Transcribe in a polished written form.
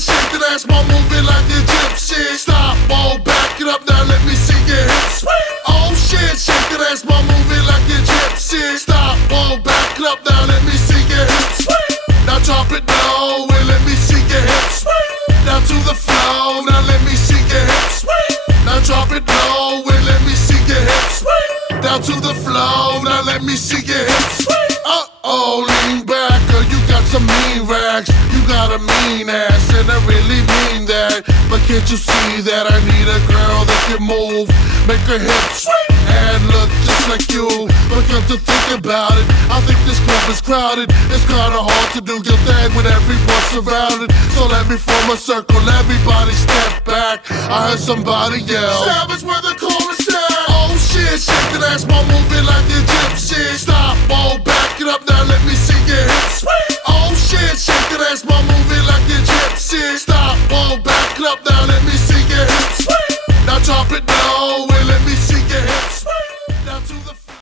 shake that ass while moving like a gypsy. Stop, whoa, back it up now, let me see your hips. Oh shit, shake that ass while moving like a gypsy. Stop, whoa, back it up now, let me see your hips. Now drop it low and let me see your hips. Now to the flow, now let me see your hips. Now drop it low and let me see your hips. Down to the flow, now let me see your hips. Uh-oh, lean back, girl, you got some mean rags. You got a mean ass, and I really mean that. But can't you see that I need a girl that can move, make her hips and look just like you? But come to think about it, I think this club is crowded. It's kinda hard to do your thing when everyone's surrounded. So let me form a circle, everybody step back. I heard somebody yell, Savage where the chorus at. Oh shit, shake that ass while moving like a gypsy.